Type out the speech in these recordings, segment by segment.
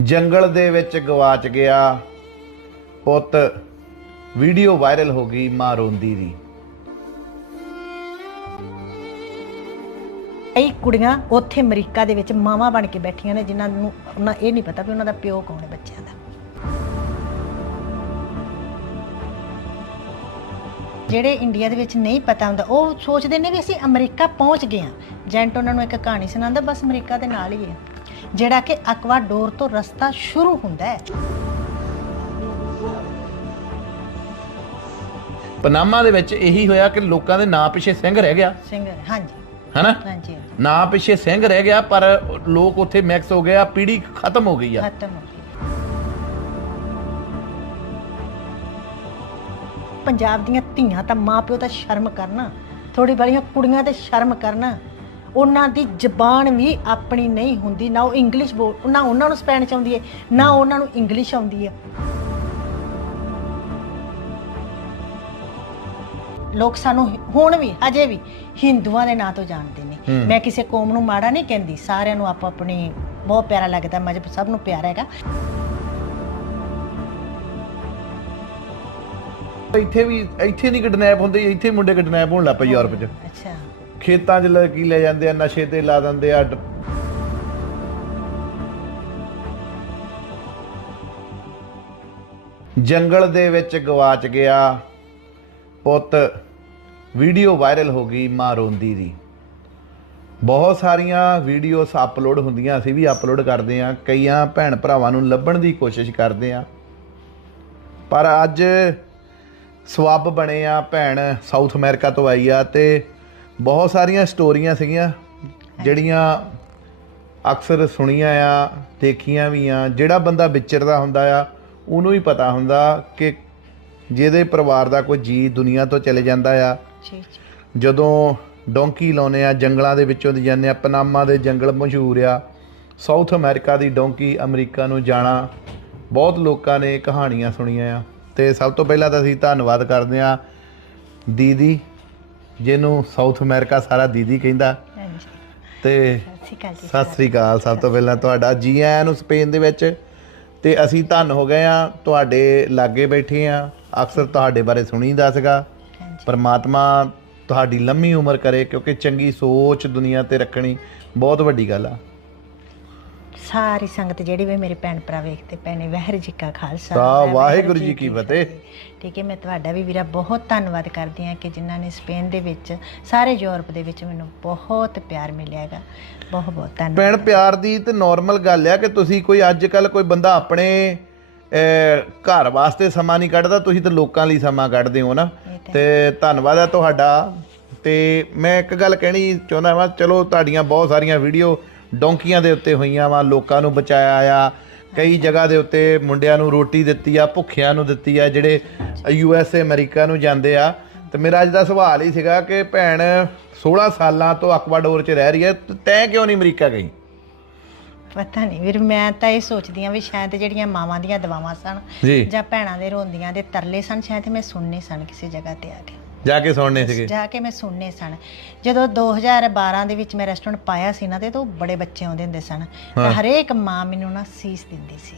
ਜੰਗਲ ਦੇ ਵਿੱਚ ਗਵਾਚ ਗਿਆ। ਪੁੱਤ, ਵੀਡੀਓ ਵਾਇਰਲ ਹੋ ਗਈ ਮਾਂ ਰੋਂਦੀ ਦੀ। ਕਈ ਕੁੜੀਆਂ ਉੱਥੇ ਅਮਰੀਕਾ ਦੇ ਵਿੱਚ ਮਾਵਾਂ ਬਣ ਕੇ ਬੈਠੀਆਂ ਨੇ, ਜਿਨ੍ਹਾਂ ਨੂੰ ਉਹਨਾਂ ਇਹ ਨਹੀਂ ਪਤਾ ਵੀ ਉਹਨਾਂ ਦਾ ਪਿਓ ਕੌਣ ਹੈ, ਬੱਚਿਆਂ ਦਾ। ਜਿਹੜੇ ਇੰਡੀਆ ਦੇ ਵਿੱਚ ਨਹੀਂ ਪਤਾ ਹੁੰਦਾ, ਉਹ ਸੋਚਦੇ ਨੇ ਵੀ ਅਸੀਂ ਅਮਰੀਕਾ ਪਹੁੰਚ ਗਏ ਹਾਂ। ਜੈਂਟ ਉਹਨਾਂ ਨੂੰ ਇੱਕ ਕਹਾਣੀ ਸੁਣਾਉਂਦਾ, ਬਸ ਅਮਰੀਕਾ ਦੇ ਨਾਲ ਹੀ ਹੈ। ਜਿਹੜਾ ਕਿ ਅਕਵਾਡੋਰ ਤੋਂ ਰਸਤਾ ਸ਼ੁਰੂ ਹੁੰਦਾ ਹੈ। ਪਨਾਮਾ ਦੇ ਵਿੱਚ ਇਹੀ ਹੋਇਆ ਕਿ ਲੋਕਾਂ ਦੇ ਨਾਂ ਪਿੱਛੇ ਸਿੰਘ ਰਹਿ ਗਿਆ। ਸਿੰਘ ਹਾਂਜੀ। ਹਨਾ? ਹਾਂਜੀ ਹਾਂਜੀ। ਨਾਂ ਪਿੱਛੇ ਸਿੰਘ ਰਹਿ ਗਿਆ ਪਰ ਲੋਕ ਉੱਥੇ ਮਿਕਸ ਹੋ ਗਏ ਆ ਪੀੜੀ ਖਤਮ ਹੋ ਗਈ ਆ। ਖਤਮ ਹੋ ਗਈ। ਪੰਜਾਬ ਦੀਆਂ ਧੀਆਂ ਤਾਂ ਮਾਪਿਓ ਤਾਂ ਸ਼ਰਮ ਕਰਨਾ ਥੋੜੀ ਬੜੀਆਂ ਕੁੜੀਆਂ ਤੇ ਸ਼ਰਮ ਕਰਨਾ ਉਹਨਾਂ ਦੀ ਜ਼ਬਾਨ ਵੀ ਆਪਣੀ ਨਹੀਂ ਹੁੰਦੀ ਨਾ ਉਹ ਇੰਗਲਿਸ਼ ਬੋਲ ਨਾ ਉਹਨਾਂ ਨੂੰ ਸਪੈਨਿਸ਼ ਆਉਂਦੀ ਹੈ ਨਾ ਉਹਨਾਂ ਨੂੰ ਇੰਗਲਿਸ਼ ਆਉਂਦੀ ਹੈ ਲੋਕ ਸਾਨੂੰ ਹੁਣ ਵੀ ਅਜੇ ਵੀ ਹਿੰਦੂਆਂ ਦੇ ਨਾਂ ਤੋਂ ਜਾਣਦੇ ਨੇ। ਮੈਂ ਕਿਸੇ ਕੌਮ ਨੂੰ ਮਾੜਾ ਨਹੀਂ ਕਹਿੰਦੀ ਸਾਰਿਆਂ ਨੂੰ ਆਪੋ ਆਪਣੀ ਬਹੁਤ ਪਿਆਰਾ ਲੱਗਦਾ ਮਜ਼ਹਬ ਸਭ ਨੂੰ ਪਿਆਰਾ ਹੈਗਾ। ਇੱਥੇ ਵੀ ਇੱਥੇ ਨਹੀਂ ਕਿਡਨੈਪ ਹੁੰਦੇ ਇੱਥੇ ਮੁੰਡੇ ਕਿਡਨੈਪ ਹੋਣ ਲੱਗ ਪਏ ਯੂਰਪ 'ਚ। ਅੱਛਾ। ਖੇਤਾਂ 'ਚ ਲੜਕੀ ਲੈ ਜਾਂਦੇ ਆ, ਨਸ਼ੇ ਤੇ ਲਾ ਦਿੰਦੇ ਆ ਡ- ਜੰਗਲ ਦੇ ਵਿੱਚ ਗਵਾਚ ਗਿਆ ਪੁੱਤ। ਵੀਡੀਓ ਵਾਇਰਲ ਹੋ ਗਈ ਮਾਂ ਰੋਂਦੀ ਦੀ। ਬਹੁਤ ਸਾਰੀਆਂ ਵੀਡੀਓਸ ਅਪਲੋਡ ਹੁੰਦੀਆਂ, ਅਸੀਂ ਵੀ ਅਪਲੋਡ ਕਰਦੇ ਆ ਕਈਆਂ ਭੈਣ ਭਰਾਵਾਂ ਨੂੰ ਲੱਭਣ ਦੀ ਕੋਸ਼ਿਸ਼ ਕਰਦੇ ਆ ਪਰ ਅੱਜ ਸਵੱਬ ਬਣੇ ਆ ਭੈਣ ਸਾਊਥ ਅਮਰੀਕਾ ਤੋਂ ਆਈ ਆ ਤੇ ਬਹੁਤ ਸਾਰੀਆਂ ਸਟੋਰੀਆਂ ਸੀਗੀਆਂ ਜਿਹੜੀਆਂ ਅਕਸਰ ਸੁਣੀਆਂ ਆ ਦੇਖੀਆਂ ਵੀ ਆ। ਜਿਹੜਾ ਬੰਦਾ ਵਿਚਰਦਾ ਹੁੰਦਾ ਆ ਉਹਨੂੰ ਹੀ ਪਤਾ ਹੁੰਦਾ ਕਿ ਜਿਹਦੇ ਪਰਿਵਾਰ ਦਾ ਕੋਈ ਜੀ ਦੁਨੀਆ ਤੋਂ ਚਲੇ ਜਾਂਦਾ ਆ। ਜੀ ਜੀ। ਜਦੋਂ ਡੋਂਕੀ ਲਾਉਨੇ ਆ ਜੰਗਲਾਂ ਦੇ ਵਿੱਚੋਂ ਦੀ ਜਾਂਦੇ ਆ ਪਨਾਮਾ ਦੇ ਜੰਗਲ ਮਸ਼ਹੂਰ ਆ ਸਾਊਥ ਅਮਰੀਕਾ ਦੀ ਡੋਂਕੀ ਅਮਰੀਕਾ ਨੂੰ ਜਾਣਾ ਬਹੁਤ ਲੋਕਾਂ ਨੇ ਕਹਾਣੀਆਂ ਸੁਣੀਆਂ ਆ। ਤੇ ਸਭ ਤੋਂ ਪਹਿਲਾਂ ਤਾਂ ਅਸੀਂ ਧੰਨਵਾਦ ਕਰਦੇ ਆ ਦੀਦੀ ਜਿਹਨੂੰ ਸਾਊਥ ਅਮਰੀਕਾ ਸਾਰਾ ਦੀਦੀ ਕਹਿੰਦਾ। ਹਾਂਜੀ। ਤੇ ਸਤਿ ਸ਼੍ਰੀ ਅਕਾਲ ਸਭ ਤੋਂ ਪਹਿਲਾਂ ਤੁਹਾਡਾ ਜੀ ਆਇਆਂ ਨੂੰ ਸਪੇਨ ਦੇ ਵਿੱਚ। ਤੇ ਅਸੀਂ ਧੰਨ ਹੋ ਗਏ ਆ ਤੁਹਾਡੇ ਲਾਗੇ ਬੈਠੇ ਆ ਅਕਸਰ ਤੁਹਾਡੇ ਬਾਰੇ ਸੁਣੀਦਾ ਸੀਗਾ। ਪਰਮਾਤਮਾ ਤੁਹਾਡੀ ਲੰਮੀ ਉਮਰ ਕਰੇ ਕਿਉਂਕਿ ਚੰਗੀ ਸੋਚ ਦੁਨੀਆ ਤੇ ਰੱਖਣੀ ਬਹੁਤ ਵੱਡੀ ਗੱਲ ਆ। ਸਾਰੀ ਸੰਗਤ ਜਿਹੜੀ ਵੀ ਮੇਰੇ ਭੈਣ ਭਰਾ ਵੇਖਦੇ ਪਏ ਨੇ ਵਾਹਿਗੁਰੂ ਜੀ ਕਾ ਖਾਲਸਾ ਤਾਂ ਵਾਹਿਗੁਰੂ ਜੀ ਕੀ ਫਤਿਹ। ਠੀਕ ਹੈ ਮੈਂ ਤੁਹਾਡਾ ਵੀ ਵੀਰਾ ਬਹੁਤ ਧੰਨਵਾਦ ਕਰਦੀ ਹਾਂ ਕਿ ਜਿਨ੍ਹਾਂ ਨੇ ਸਪੇਨ ਦੇ ਵਿੱਚ ਸਾਰੇ ਯੂਰਪ ਦੇ ਵਿੱਚ ਮੈਨੂੰ ਬਹੁਤ ਪਿਆਰ ਮਿਲਿਆ ਹੈਗਾ। ਬਹੁਤ ਬਹੁਤ ਧੰਨਵਾਦ। ਭੈਣ ਪਿਆਰ ਦੀ ਤੇ ਨਾਰਮਲ ਗੱਲ ਆ ਕਿ ਤੁਸੀਂ ਕੋਈ ਅੱਜ ਕੱਲ ਕੋਈ ਬੰਦਾ ਆਪਣੇ ਘਰ ਵਾਸਤੇ ਸਮਾਂ ਨਹੀਂ ਕੱਢਦਾ ਤੁਸੀਂ ਤਾਂ ਲੋਕਾਂ ਲਈ ਸਮਾਂ ਕੱਢਦੇ ਹੋ ਨਾ। ਤੇ ਧੰਨਵਾਦ ਹੈ ਤੁਹਾਡਾ। ਤੇ ਮੈਂ ਇੱਕ ਗੱਲ ਕਹਿਣੀ ਚਾਹੁੰਦਾ ਵਾਂ ਚਲੋ ਤੁਹਾਡੀਆਂ ਬਹੁਤ ਸਾਰੀਆਂ ਵੀਡੀਓ ਡੋਂਕੀਆਂ ਦੇ ਉੱਤੇ ਹੋਈਆਂ ਵਾ ਲੋਕਾਂ ਨੂੰ ਬਚਾਇਆ ਆ। ਕਈ ਜਗ੍ਹਾ ਦੇ ਉੱਤੇ ਮੁੰਡਿਆਂ ਨੂੰ ਰੋਟੀ ਦਿੱਤੀ ਆ ਭੁੱਖਿਆਂ ਨੂੰ ਦਿੱਤੀ ਆ ਜਿਹੜੇ ਯੂ ਐਸ ਏ ਅਮਰੀਕਾ ਨੂੰ ਜਾਂਦੇ ਆ। ਤੇ ਮੇਰਾ ਅੱਜ ਦਾ ਸਵਾਲ ਹੀ ਸੀਗਾ ਕਿ ਭੈਣ 16 ਸਾਲਾਂ ਤੋਂ ਅਕਵਾਡੋਰ 'ਚ ਰਹਿ ਰਹੀ ਹੈ ਤੇ ਕਿਉਂ ਨਹੀਂ ਅਮਰੀਕਾ ਗਈ? ਪਤਾ ਨਹੀਂ ਵੀਰ ਮੈਂ ਤਾਂ ਇਹ ਸੋਚਦੀ ਹਾਂ ਵੀ ਸ਼ਾਇਦ ਜਿਹੜੀਆਂ ਮਾਵਾਂ ਦੀਆਂ ਦਵਾਵਾਂ ਸਨ ਜੀ। ਜਾਂ ਭੈਣਾਂ ਦੇ ਰੋਂਦੀਆਂ ਦੇ ਤਰਲੇ ਸਨ ਸ਼ਾਇਦ ਮੈਂ ਸੁਣਨੇ ਸਨ ਕਿਸੇ ਜਗ੍ਹਾ ਤੇ ਆ ਕੇ। ਜਾ ਕੇ ਸੁਣਨੇ ਸੀਗੇ? ਜਾ ਕੇ ਮੈਂ ਸੁਣਨੇ ਸਨ। ਜਦੋਂ 2012 ਦੇ ਵਿੱਚ ਮੈਂ ਰੈਸਟੋਰੈਂਟ ਪਾਇਆ ਸੀ ਨਾ ਤੇ ਤੋਂ ਬੜੇ ਬੱਚੇ ਆਉਂਦੇ ਹੁੰਦੇ ਸਨ। ਤੇ ਹਰੇਕ ਮਾਂ ਮੈਨੂੰ ਨਾ ਸੀਸ ਦਿੰਦੀ ਸੀ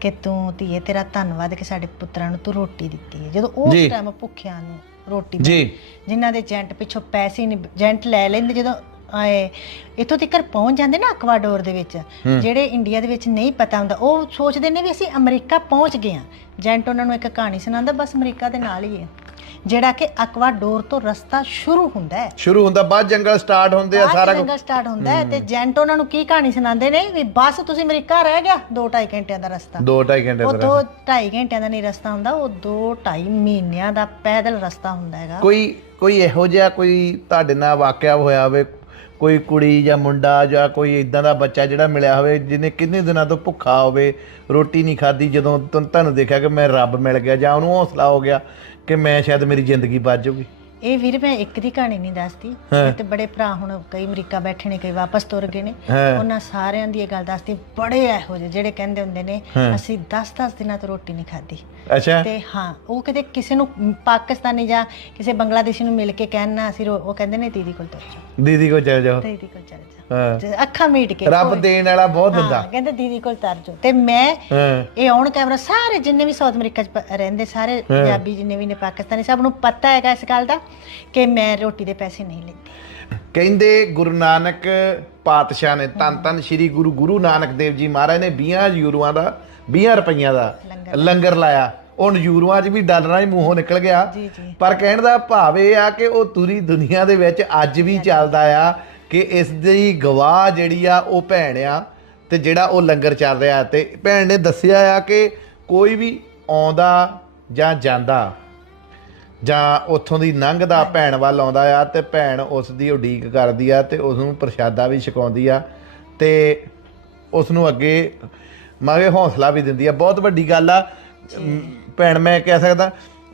ਕਿ ਤੂੰ ਧੀਏ ਤੇਰਾ ਧੰਨਵਾਦ ਕਿ ਸਾਡੇ ਪੁੱਤਰਾਂ ਨੂੰ ਤੂੰ ਰੋਟੀ ਦਿੱਤੀ ਹੈ। ਜਦੋਂ ਉਸ। ਟਾਈਮ ਭੁੱਖਿਆਂ ਨੂੰ ਰੋਟੀ ਜੀ। ਜਿਨ੍ਹਾਂ ਦੇ ਏਜੰਟ ਪਿੱਛੋਂ ਪੈਸੇ ਨਹੀਂ ਏਜੰਟ ਲੈ ਲੈਂਦੇ ਜਦੋਂ ਆਏ ਇਥੋਂ ਤੱਕ ਪਹੁੰਚ ਜਾਂਦੇ ਨਾ ਅਕਵਾਡੋਰ ਦੇ ਵਿੱਚ ਜਿਹੜੇ ਇੰਡੀਆ ਦੇ ਵਿੱਚ ਨਹੀਂ ਪਤਾ ਹੁੰਦਾ ਉਹ ਸੋਚਦੇ ਨੇ ਵੀ ਅਸੀਂ ਅਮਰੀਕਾ ਪਹੁੰਚ ਗਏ ਹਾਂ। ਏਜੰਟ ਉਹਨਾਂ ਨੂੰ ਇੱਕ ਕਹਾਣੀ ਸੁਣਾਉਂਦਾ ਬਸ ਅਮਰੀਕਾ ਦੇ ਨਾਲ ਹੀ ਹੈ। ਜਿਹੜਾ ਕਿ ਅਕਵਾਡੋਰ ਤੋਂ ਰਸਤਾ ਸ਼ੁਰੂ ਹੁੰਦਾ ਹੈ। ਸ਼ੁਰੂ ਹੁੰਦਾ ਬਾਅਦ ਜੰਗਲ ਸਟਾਰਟ ਹੁੰਦੇ ਆ ਸਾਰਾ ਜੰਗਲ ਸਟਾਰਟ ਹੁੰਦਾ ਹੈ ਤੇ ਏਜੰਟ ਉਹਨਾਂ ਨੂੰ ਕੀ ਕਹਾਣੀ ਸੁਣਾਉਂਦੇ ਨੇ? ਵੀ ਬਸ ਤੁਸੀਂ ਅਮਰੀਕਾ ਰਹਿ ਗਿਆ 2.5 ਘੰਟਿਆਂ ਦਾ ਰਸਤਾ। 2.5 ਘੰਟੇ ਉਹ ਦਾ ਦੋ 2.5 ਘੰਟਿਆਂ ਦਾ ਨਹੀਂ ਰਸਤਾ ਹੁੰਦਾ ਉਹ 2.5 ਮਹੀਨਿਆਂ ਦਾ ਪੈਦਲ ਰਸਤਾ ਹੁੰਦਾ ਹੈਗਾ। ਕੋਈ ਕੋਈ ਇਹੋ ਜਿਹਾ ਕੋਈ ਤੁਹਾਡੇ ਨਾਲ ਵਾਕਿਆ ਹੋਇਆ ਹੋਵੇ ਕੋਈ ਕੁੜੀ ਜਾਂ ਮੁੰਡਾ ਜਾਂ ਕੋਈ ਇਦਾਂ ਦਾ ਬੱਚਾ ਜਿਹੜਾ ਮਿਲਿਆ ਹੋਵੇ ਜਿਹਨੇ ਕਿੰਨੇ ਦਿਨਾਂ ਤੋਂ ਭੁੱਖਾ ਹੋਵੇ ਰੋਟੀ ਨਹੀਂ ਖਾਧੀ ਜਦੋਂ ਤੁਹਾਨੂੰ ਦੇਖਿਆ ਕਿ ਮੈਂ ਰੱਬ ਮਿਲ ਗਿਆ ਜਾਂ ਉਹਨੂੰ ਹੌਸਲਾ ਹੋ ਗਿਆ ਕਿ ਮੈਂ ਸ਼ਾਇਦ ਮੇਰੀ ਜ਼ਿੰਦਗੀ ਬਚ ਜਾਊਗੀ। ਇਹ ਵੀਰ ਮੈਂ ਇੱਕ ਦੀ ਕਹਾਣੀ ਨਹੀਂ ਦੱਸਦੀ। ਤੇ ਬੜੇ ਭਰਾ ਹੁਣ ਕਈ ਅਮਰੀਕਾ ਬੈਠੇ ਨੇ ਕਈ ਵਾਪਸ ਤੁਰ ਗਏ ਨੇ। ਹਾਂ। ਉਹਨਾਂ ਸਾਰਿਆਂ ਦੀ ਇਹ ਗੱਲ ਦੱਸਦੀ ਬੜੇ ਇਹੋ ਜਿਹੇ ਜਿਹੜੇ ਕਹਿੰਦੇ ਹੁੰਦੇ ਨੇ ਅਸੀਂ 10-10 ਦਿਨਾਂ ਤੋਂ ਰੋਟੀ ਨਹੀਂ ਖਾਧੀ। ਅੱਛਾ। ਤੇ ਹਾਂ ਉਹ ਕਿਤੇ ਕਿਸੇ ਨੂੰ ਪਾਕਿਸਤਾਨੀ ਜਾਂ ਕਿਸੇ ਬੰਗਲਾਦੇਸ਼ੀ ਨੂੰ ਮਿਲ ਕੇ ਕਹਿਣਾ ਅਸੀਂ ਰੋ- ਉਹ ਕਹਿੰਦੇ ਨੇ ਦੀਦੀ ਕੋਲ ਤੁਰ ਜਾਓ। ਦੀਦੀ ਕੋ ਚਲ ਜਾਓ। ਦੀਦੀ ਕੋਲ ਚਲ ਜਾਓ। ਹਾਂ ਤੇ ਅੱਖਾਂ ਮੀਟ ਕੇ ਰੱਬ ਦੇਣ ਵਾਲਾ ਬਹੁਤ ਹਾਂ ਹੁੰਦਾ। ਕਹਿੰਦੇ ਦੀਦੀ ਕੋਲ ਤਰ ਜਾਓ ਤੇ ਮੈਂ ਹਾਂ। ਇਹ ਔਨ ਕੈਮਰਾ ਸਾਰੇ ਜਿੰਨੇ ਵੀ ਸਾਊਥ ਅਮਰੀਕਾ ਚ ਪ- ਰਹਿੰਦੇ ਸਾਰੇ ਪੰਜਾਬੀ ਜਿੰਨੇ ਵੀ ਨੇ ਪਾਕਿਸਤਾਨੀ ਸਭ ਨੂੰ ਪਤਾ ਹੈਗਾ ਇਸ ਗੱਲ ਦਾ ਕਿ ਮੈਂ ਰੋਟੀ ਦੇ ਪੈਸੇ ਨਹੀਂ ਲੈਂਦੀ। ਕਹਿੰਦੇ ਗੁਰੂ ਨਾਨਕ ਪਾਤਸ਼ਾਹ ਨੇ ਤਨ ਤਨ ਸ੍ਰੀ ਗੁਰੂ ਗੁਰੂ ਨਾਨਕ ਦੇਵ ਜੀ ਮਹਾਰਾਜ ਨੇ 20 ਯੂਰੋਆਂ ਦਾ 20 ਰੁਪਈਆਂ ਦਾ ਲੰਗਰ। ਲੰਗਰ ਲਾਇਆ। ਉਹ ਯੂਰੋਆਂ 'ਚ ਵੀ ਡਾਲਰਾਂ ਹੀ ਮੂੰਹੋਂ ਨਿਕਲ ਗਿਆ। ਜੀ ਜੀ। ਪਰ ਕਹਿਣ ਦਾ ਭਾਵ ਇਹ ਆ ਕਿ ਉਹ ਤੁਰੀ ਦੁਨੀਆ ਦੇ ਵਿੱਚ ਅੱਜ ਵੀ। ਚੱਲਦਾ ਆ। ਕਿ ਇਸ ਦੀ ਗਵਾਹ ਜਿਹੜੀ ਆ ਉਹ ਭੈਣ ਆ ਤੇ ਜਿਹੜਾ ਉਹ ਲੰਗਰ ਚੱਲ ਰਿਹਾ ਤੇ ਭੈਣ ਨੇ ਦੱਸਿਆ ਆ ਕਿ ਕੋਈ ਵੀ ਆਉਂਦਾ ਜਾਂ ਜਾਂਦਾ ਜਾਂ ਉੱਥੋਂ ਦੀ ਲੰਘਦਾ ਭੈਣ ਵੱਲ ਆਉਂਦਾ ਆ ਤੇ ਭੈਣ ਉਸ ਦੀ ਉਡੀਕ ਕਰਦੀ ਆ ਤੇ ਉਸ ਨੂੰ ਪ੍ਰਸ਼ਾਦਾ ਵੀ ਛਕਾਉਂਦੀ ਆ ਤੇ ਉਸ ਨੂੰ ਅੱਗੇ ਮਾਗੇ ਹੌਸਲਾ ਵੀ ਦਿੰਦੀ ਆ। ਬਹੁਤ ਵੱਡੀ ਗੱਲ ਆ। ਭੈਣ ਮੈਂ ਕਹਿ ਸਕਦਾ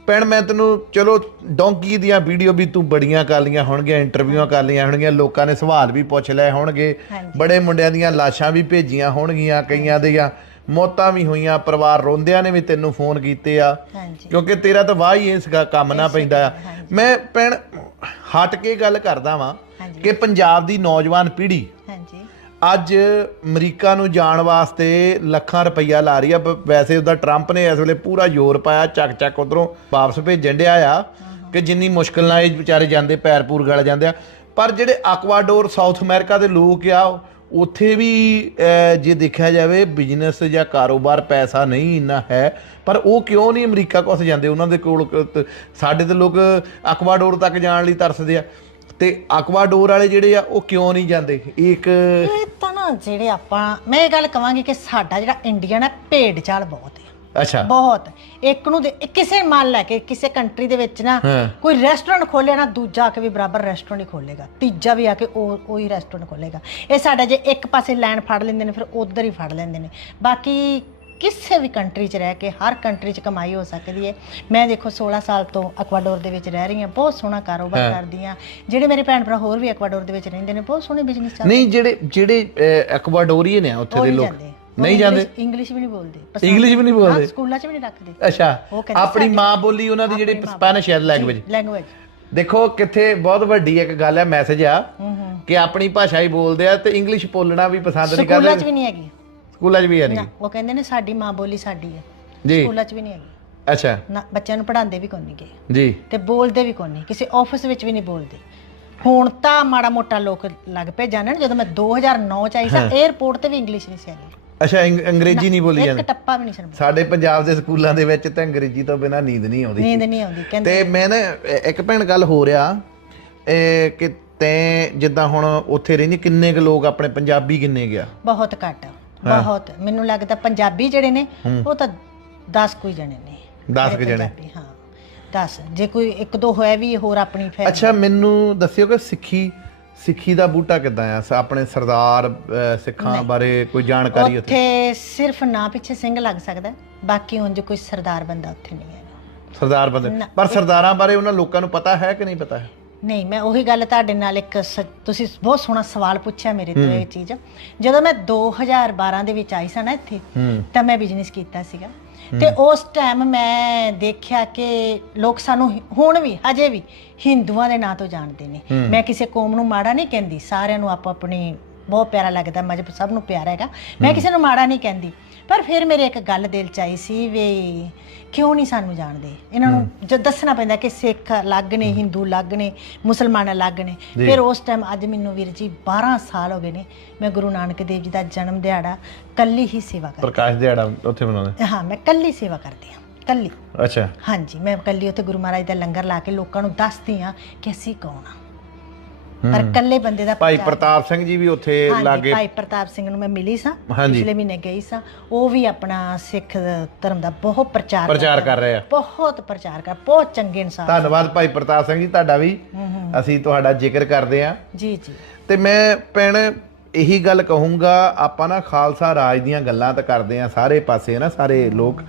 ਭੈਣ ਮੈਂ ਤੈਨੂੰ ਚਲੋ ਡੋਂਕੀ ਦੀਆਂ ਵੀਡੀਓ ਵੀ ਤੂੰ ਬੜੀਆਂ ਕਰ ਲੀਆਂ ਹੋਣਗੀਆਂ ਇੰਟਰਵਿਊਆਂ ਕਰ ਲੀਆਂ ਹੋਣਗੀਆਂ ਲੋਕਾਂ ਨੇ ਸਵਾਲ ਵੀ ਪੁੱਛ ਲਏ ਹੋਣਗੇ। ਬੜੇ ਮੁੰਡਿਆਂ ਦੀਆਂ ਲਾਸ਼ਾਂ ਵੀ ਭੇਜੀਆਂ ਹੋਣਗੀਆਂ ਕਈਆਂ ਦੀਆਂ ਮੌਤਾਂ ਵੀ ਹੋਈਆਂ ਪਰਿਵਾਰ ਰੋਂਦਿਆਂ ਨੇ ਵੀ ਤੈਨੂੰ ਫੋਨ ਕੀਤੇ ਆ ਕਿਉਂਕਿ ਤੇਰਾ ਤਾਂ ਵਾਹ ਹੀ ਇਸ ਕੰਮ ਨਾ ਪੈਂਦਾ। ਮੈਂ ਭੈਣ ਹਟ ਕੇ ਗੱਲ ਕਰਦਾ ਵਾਂ। ਕਿ ਪੰਜਾਬ ਦੀ ਨੌਜਵਾਨ ਪੀੜ੍ਹੀ ਹਾਂਜੀ ਅੱਜ ਅਮਰੀਕਾ ਨੂੰ ਜਾਣ ਵਾਸਤੇ ਲੱਖਾਂ ਰੁਪਈਆ ਲਾ ਰਹੀ ਆ, ਬ- ਵੈਸੇ ਉਹਦਾ ਟਰੰਪ ਨੇ ਇਸ ਵੇਲੇ ਪੂਰਾ ਜ਼ੋਰ ਪਾਇਆ, ਚੱਕ ਚੱਕ ਉਧਰੋਂ ਵਾਪਸ ਭੇਜਣ ਡਿਆ ਆ ਕਿ ਜਿੰਨੀ ਮੁਸ਼ਕਲ ਨਾਲ ਇਹ ਵਿਚਾਰੇ ਜਾਂਦੇ, ਪੈਰ ਪੂਰ ਗਲ ਜਾਂਦੇ ਆ। ਪਰ ਜਿਹੜੇ ਅਕਵਾਡੋਰ ਸਾਊਥ ਅਮਰੀਕਾ ਦੇ ਲੋਕ ਆ, ਉੱਥੇ ਵੀ ਜੇ ਦੇਖਿਆ ਜਾਵੇ ਬਿਜ਼ਨਸ ਜਾਂ ਕਾਰੋਬਾਰ ਪੈਸਾ ਨਹੀਂ ਇੰਨਾ ਹੈ, ਪਰ ਉਹ ਕਿਉਂ ਨਹੀਂ ਅਮਰੀਕਾ ਕੋਸ ਜਾਂਦੇ? ਉਹਨਾਂ ਦੇ ਕੋਲ ਸਾਡੇ ਤੇ ਲੋਕ ਅਕਵਾਡੋਰ ਤੱਕ ਜਾਣ ਲਈ ਤਰਸਦੇ ਆ। ਤੇ ਅਕਵਾਡੋਰ ਵਾਲੇ ਜਿਹੜੇ ਆ ਉਹ ਕਿਉਂ ਨਹੀਂ ਜਾਂਦੇ? ਇਹ ਇੱਕ ਇਹ ਤਾਂ ਨਾ ਜਿਹੜੇ ਆਪਾਂ ਮੈਂ ਇਹ ਗੱਲ ਕਵਾਂਗੀ ਕਿ ਸਾਡਾ ਜਿਹੜਾ ਇੰਡੀਆ ਨਾ ਭੇਡ ਚਾਲ ਬਹੁਤ ਹੈ। ਅੱਛਾ। ਬਹੁਤ। ਇੱਕ ਨੂੰ ਦੇ- ਕਿਸੇ ਮੰਨ ਲੈ ਕੇ ਕਿਸੇ ਕੰਟਰੀ ਦੇ ਵਿੱਚ ਨਾ ਹਾਂ। ਕੋਈ ਰੈਸਟੋਰੈਂਟ ਖੋਲਿਆ ਨਾ ਦੂਜਾ ਆ ਕੇ ਵੀ ਬਰਾਬਰ ਰੈਸਟੋਰੈਂਟ ਹੀ ਖੋਲੇਗਾ ਤੀਜਾ ਵੀ ਆ ਕੇ ਉਹ ਉਹੀ ਰੈਸਟੋਰੈਂਟ ਖੋਲੇਗਾ ਇਹ ਸਾਡਾ ਜੇ ਇੱਕ ਪਾਸੇ ਲਾਈਨ ਫੜ ਲੈਂਦੇ ਨੇ ਫਿਰ ਉਧਰ ਹੀ ਫੜ ਲੈਂਦੇ ਨੇ। ਬਾਕੀ ਕਿਸੇ ਵੀ ਕੰਟਰੀ 'ਚ ਰਹਿ ਕੇ ਹਰ ਕੰਟਰੀ 'ਚ ਕਮਾਈ ਹੋ ਸਕਦੀ ਹੈ। ਮੈਂ ਦੇਖੋ 16 ਸਾਲ ਤੋਂ ਅਕਵਾਡੋਰ ਦੇ ਵਿੱਚ ਰਹਿ ਰਹੀ ਹਾਂ ਬਹੁਤ ਸੋਹਣਾ ਕਾਰੋਬਾਰ। ਕਰਦੀ ਹਾਂ। ਜਿਹੜੇ ਮੇਰੇ ਭੈਣ ਭਰਾ ਹੋਰ ਵੀ ਅਕਵਾਡੋਰ ਦੇ ਵਿੱਚ ਰਹਿੰਦੇ ਨੇ ਬਹੁਤ ਸੋਹਣੇ ਬਿਜ਼ਨਸ ਚੱਲਦੇ ਨਹੀਂ ਜਿਹੜੇ ਜਿਹੜੇ ਅਹ, ਅਕਵਾਡੋਰੀਅਨ ਆ ਉੱਥੇ ਦੇ ਲੋਕ। ਨਹੀਂ ਜਾਂਦੇ? ਇੰਗਲਿਸ਼- ਵੀ ਨਹੀਂ ਬੋਲਦੇ। ਇੰਗਲਿਸ਼ ਵੀ ਨਹੀਂ ਬੋਲਦੇ? ਸਕੂਲਾਂ 'ਚ ਵੀ ਨਹੀਂ ਰੱਖਦੇ। ਅੱਛਾ ਆਪਣੀ ਮਾਂ ਬੋਲੀ ਉਹਨਾਂ ਦੀ ਜਿਹੜੀ ਸਪੈਨਿਸ਼ ਹੈ ਲੈਂਗੁਏਜ ਲੈਂਗੁਏਜ ਦੇਖੋ ਕਿੱਥੇ ਬਹੁਤ ਵੱਡੀ ਇੱਕ ਗੱਲ ਹੈ ਮੈਸੇਜ ਆ ਕਿ ਆਪਣੀ ਭਾਸ਼ਾ ਹੀ ਬੋਲਦੇ ਆ ਤੇ ਇੰਗਲਿਸ਼ ਬੋਲਣਾ ਵੀ ਪਸੰਦ ਨਹੀਂ ਸਕੂਲਾਂ 'ਚ ਕਰਦੇ ਵੀ ਨਹੀਂ ਹੈਗੀ। ਸਕੂਲਾਂ 'ਚ ਵੀ ਹੈ ਨਹੀਂ ਨਾ ਉਹ ਕਹਿੰਦੇ ਨੇ ਸਾਡੀ ਮਾਂ ਬੋਲੀ ਸਾਡੀ ਹੈ। ਜੀ। ਸਕੂਲਾਂ 'ਚ ਵੀ ਨਹੀਂ ਹੈਗੀ। ਅੱਛਾ। ਨਾ ਬੱਚਿਆਂ ਨੂੰ ਪੜ੍ਹਾਉਂਦੇ ਵੀ ਕੋਈ ਨਹੀਂ ਗੇ। ਜੀ। ਤੇ ਬੋਲਦੇ ਵੀ ਕੋਈ ਨਹੀਂ ਕਿਸੇ ਆਫਿਸ ਵਿੱਚ ਵੀ ਨਹੀਂ ਬੋਲਦੇ। ਹੁਣ ਤਾਂ ਮਾੜਾ ਮੋਟਾ ਲੋਕ ਲੱਗ ਪਏ ਜਾਣਨ ਜਦੋਂ ਮੈਂ 2009 ਚ ਆਈ ਸਾਂ 에어ਪੋਰਟ ਤੇ ਵੀ ਇੰਗਲਿਸ਼ ਨਹੀਂ ਸੀ ਹੈਗੀ। ਅੱਛਾ ਅੰਗ- ਅੰਗਰੇਜ਼ੀ ਨਹੀਂ ਬੋਲੀ ਇੱਕ ਜਾਂਦੀ। ਟੱਪਾ ਵੀ ਨਹੀਂ ਸੀ ਸਾਡੇ ਪੰਜਾਬ ਦੇ ਸਕੂਲਾਂ ਦੇ ਵਿੱਚ ਤਾਂ ਅੰਗਰੇਜ਼ੀ ਤੋਂ ਬਿਨਾ ਨੀਂਦ ਨਹੀਂ ਆਉਂਦੀ ਨੀਂਦ ਨਹੀਂ ਆਉਂਦੀ ਕਹਿੰਦੇ ਤੇ ਮੈਂ ਨਾ ਇੱਕ ਭੈਣ ਗੱਲ ਹੋ ਰਿਹਾ ਇਹ ਕਿ ਤੈਂ ਜਿੱਦਾਂ ਹੁਣ ਉੱਥੇ ਰਹਿੰਦੀ ਕਿੰਨੇ ਕੁ ਲੋਕ ਆਪਣੇ ਪੰਜਾਬੀ ਕਿੰਨੇ ਗਿਆ ਬਹੁਤ ਘੱਟ। ਬਹੁਤ। ਮੈਨੂੰ ਲੱਗਦਾ ਪੰਜਾਬੀ ਜਿਹੜੇ ਨੇ ਉਹ ਤਾਂ 10 ਕੋਈ ਜਣੇ ਨੇ। 10 ਕੁ ਜਿਹੜੇ ਜਣੇ। ਪੰਜਾਬੀ, ਹਾਂ। 10 ਜੇ ਕੋਈ ਇੱਕ ਦੋ ਹੋਇਆ ਵੀ ਹੋਰ ਆਪਣੀ ਫੈਮਿਲੀ ਅੱਛਾ ਮੈਨੂੰ ਦੱਸਿਓ ਕਿ ਸਿੱਖੀ ਸਿੱਖੀ ਦਾ ਬੂਟਾ ਕਿਦਾਂ ਆ? ਸ- ਆਪਣੇ ਸਰਦਾਰ ਅਹ, ਸਿੱਖਾਂ ਬਾਰੇ ਕੋਈ ਜਾਣਕਾਰੀ ਉੱਥੇ? ਉੱਥੇ ਸਿਰਫ ਨਾਂ ਪਿੱਛੇ ਸਿੰਘ ਲੱਗ ਸਕਦਾ ਹੈ, ਬਾਕੀ ਉਂਝ ਕੋਈ ਸਰਦਾਰ ਬੰਦਾ ਉੱਥੇ ਨਹੀਂ ਹੈ ਸਰਦਾਰ ਬੰਦੇ। ਨਾ, ਪਰ ਸਰਦਾਰਾਂ ਬਾਰੇ ਉਹਨਾਂ ਲੋਕਾਂ ਨੂੰ ਪਤਾ ਹੈ ਕਿ ਨਹੀਂ ਪਤਾ ਹੈ? ਨਹੀਂ ਮੈਂ ਉਹੀ ਗੱਲ ਤੁਹਾਡੇ ਨਾਲ ਇੱਕ ਸ- ਤੁਸੀਂ ਬਹੁਤ ਸੋਹਣਾ ਸਵਾਲ ਪੁੱਛਿਆ ਮੇਰੇ ਤੋਂ ਇਹ ਚੀਜ਼। ਜਦੋਂ ਮੈਂ 2012 ਦੇ ਵਿੱਚ ਆਈ ਸਾਂ ਨਾ ਇੱਥੇ ਹੂੰ। ਤਾਂ ਮੈਂ ਬਿਜ਼ਨਸ ਕੀਤਾ ਸੀਗਾ। ਤੇ ਉਸ ਟਾਈਮ ਮੈਂ ਦੇਖਿਆ ਕਿ ਲੋਕ ਸਾਨੂੰ ਹਿ- ਹੁਣ ਵੀ ਹਜੇ ਵੀ ਹਿੰਦੂਆਂ ਦੇ ਨਾਂ ਤੋਂ ਜਾਣਦੇ ਨੇ। ਮੈਂ ਕਿਸੇ ਕੌਮ ਨੂੰ ਮਾੜਾ ਨਹੀਂ ਕਹਿੰਦੀ ਸਾਰਿਆਂ ਨੂੰ ਆਪੋ ਆਪਣੀ ਬਹੁਤ ਪਿਆਰਾ ਲੱਗਦਾ ਮਜਬ ਸਭ ਨੂੰ ਪਿਆਰਾ ਹੈਗਾ। ਮੈਂ ਕਿਸੇ ਨੂੰ ਮਾੜਾ ਨਹੀਂ ਕਹਿੰਦੀ। ਪਰ ਫਿਰ ਮੇਰੇ ਇੱਕ ਗੱਲ ਦਿਲ ਚ ਆਈ ਸੀ ਵੀ ਕਿਉਂ ਨਹੀਂ ਸਾਨੂੰ ਜਾਣਦੇ? ਇਹਨਾਂ ਨੂੰ ਜਦ ਦੱਸਣਾ ਪੈਂਦਾ ਕਿ ਸਿੱਖ ਅਲੱਗ ਨੇ ਹਿੰਦੂ ਅਲੱਗ ਨੇ ਮੁਸਲਮਾਨ ਅਲੱਗ ਨੇ ਫਿਰ ਉਸ ਟਾਈਮ ਅੱਜ ਮੈਨੂੰ ਵੀਰ ਜੀ 12 ਸਾਲ ਹੋ ਗਏ ਨੇ ਮੈਂ ਗੁਰੂ ਨਾਨਕ ਦੇਵ ਜੀ ਦਾ ਜਨਮ ਦਿਹਾੜਾ ਕੱਲੀ ਹੀ ਸੇਵਾ ਕਰ ਪ੍ਰਕਾਸ਼ ਦਿਹਾੜਾ ਉੱਥੇ ਮਨਾਉਂਦੇ? ਹਾਂ ਮੈਂ ਕੱਲੀ ਸੇਵਾ ਕਰਦੀ ਹਾਂ ਕੱਲੀ। ਅੱਛਾ। ਹਾਂਜੀ ਮੈਂ ਕੱਲੀ ਉੱਥੇ ਗੁਰੂ ਮਹਾਰਾਜ ਦਾ ਲੰਗਰ ਲਾ ਕੇ ਲੋਕਾਂ ਨੂੰ ਦੱਸਦੀ ਹਾਂ ਕਿ ਅਸੀਂ ਕੌਣ ਆ ਪਰ ਕੱਲੇ ਬੰਦੇ ਦਾ ਭਾਈ ਪ੍ਰਤਾਪ ਸਿੰਘ ਜੀ ਵੀ ਉੱਥੇ ਲਾਗੇ ਭਾਈ ਪ੍ਰਤਾਪ ਸਿੰਘ ਨੂੰ ਮੈਂ ਮਿਲੀ ਸਾਂ। ਪਿਛਲੇ ਮਹੀਨੇ ਗਈ ਸਾਂ। ਉਹ ਵੀ ਆਪਣਾ ਸਿੱਖ ਧਰਮ ਦਾ ਬਹੁਤ ਪ੍ਰਚਾਰ ਪ੍ਰਚਾਰ। ਕਰ ਰਹੇ। ਆ ਬਹੁਤ ਪ੍ਰਚਾਰ ਕਰ ਬਹੁਤ ਚੰਗੇ ਇਨਸਾਨ ਧੰਨਵਾਦ ਭਾਈ ਪ੍ਰਤਾਪ ਸਿੰਘ ਜੀ ਤੁਹਾਡਾ ਵੀ। ਅਸੀਂ ਤੁਹਾਡਾ ਜ਼ਿਕਰ ਕਰਦੇ ਆ। ਜੀ ਜੀ। ਤੇ ਮੈਂ ਭੈਣ ਇਹੀ ਗੱਲ ਕਹੂੰਗਾ ਆਪਾਂ ਨਾ ਖਾਲਸਾ ਰਾਜ ਦੀਆਂ ਗੱਲਾਂ ਤਾਂ ਕਰਦੇ ਆ ਸਾਰੇ ਪਾਸੇ ਨਾ ਸਾਰੇ ਲੋਕ।